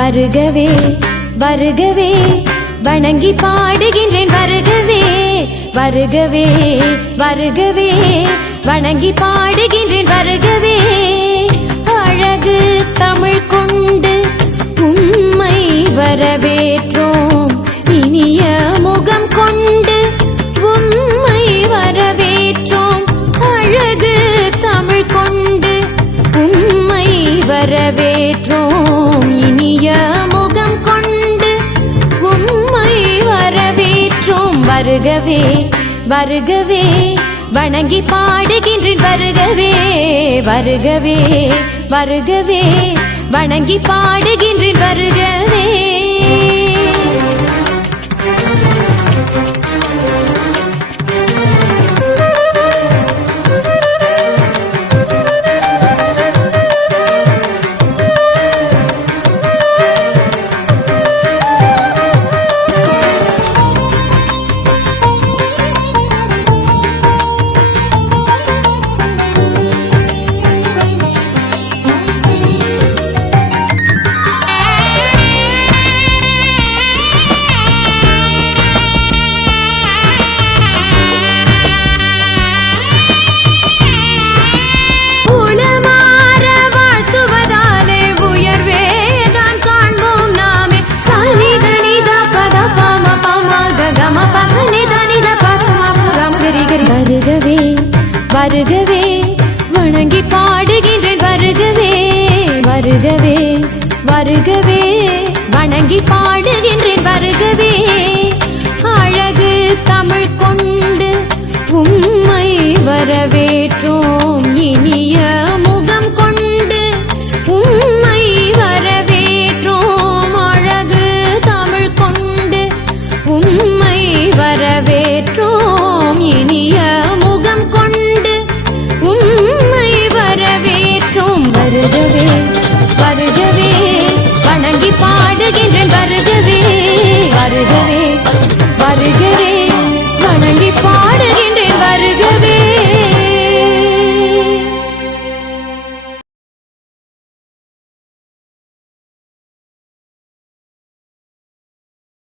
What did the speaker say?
வருகவே வருகவே வணங்கி பாடுகின்றேன் வருகவே வருகவே வருகவே வணங்கி பாடுகின்றேன் வருகவே அழகு தமிழ் கொண்டு உம்மை வரவேற்றோம் இனிய முகம் கொண்டு உம்மை வரவேற்றோம் அழகு தமிழ் கொண்டு உம்மை வரவேற்றோம் இனிய முகம் கொண்டு உம்மை வரவேற்றோம் வருகவே வருகவே வணங்கி பாடுகின்றேன் வருகவே வருகவே வருகவே வணங்கி பாடுகின்றேன் வருகவே வருகவே வருகவே வணங்கி பாடுகின்றேன் வருகவே வருகவே வருகவே வணங்கி பாடுகின்றேன் வருகவே அழகு தமிழ் கொண்டு உம்மை வரவேற்றோம் இனிய முகம் கொண்டு உம்மை வரவேற்றோம் அழகு தமிழ் கொண்டு உம்மை வரவேற்றோம் இனிய முகம் கொண்டு உம்மை வரவேற்றோம் வருகவே வருகவே வணங்கி பாடுகின்றேன் வருகவே வருகவே வருகவே வணங்கி பாடுகின்றேன் வருகவே